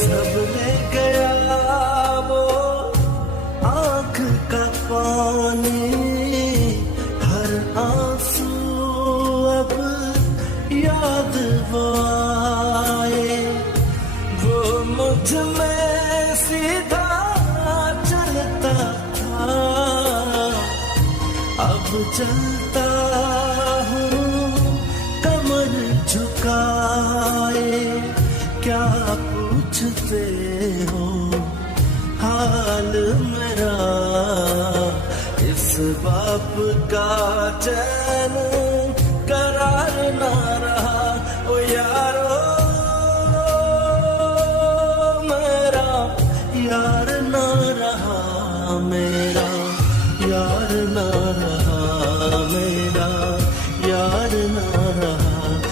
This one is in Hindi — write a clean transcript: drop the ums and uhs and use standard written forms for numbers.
सब ले गया वो आँख का पानी, हर आंसू अब याद वो आए। वो मुझ में सीधा चलता था, अब चलता हूँ कमर झुकाए। क्या पूछते हो हाल मेरा, इस बाप का चैन करार ना